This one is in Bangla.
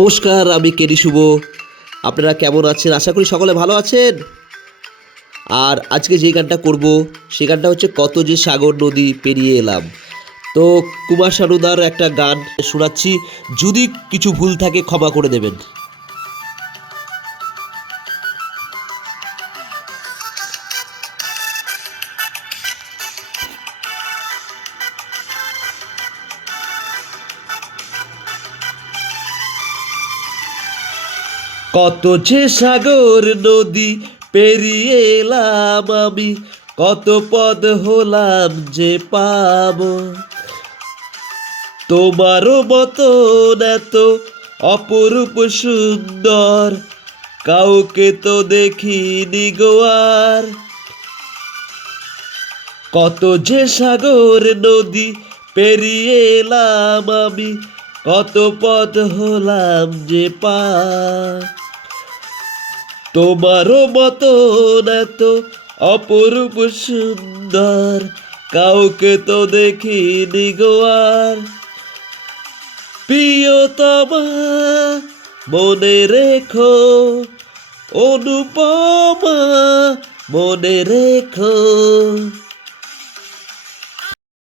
নমস্কার, আমি কেডি শুভ। আপনারা কেমন আছেন? আশা করি সকলে ভালো আছেন। আর আজকে যে গানটা করব সেই গানটা হচ্ছে কত যে সাগর নদী পেরিয়ে এলাম। তো কুমার শানুদার একটা গান শোনাচ্ছি, যদি কিছু ভুল থাকে ক্ষমা করে দেবেন। কত যে সাগর নদী পেরিয়ে এলাম আমি, কত পদ হলাম যে পাব। তোমারও মতন এত অপরূপ সুন্দর কাউকে তো দেখিনি গো আর। কত যে সাগর নদী পেরিয়ে এলাম আমি, কত পথ হলাম যে পার। তোমারও মতন এত অপরূপ সুন্দর কাউকে তো দেখিনি গো আর। প্রিয়তমা মনে রেখো, অনুপমা মনে রেখো,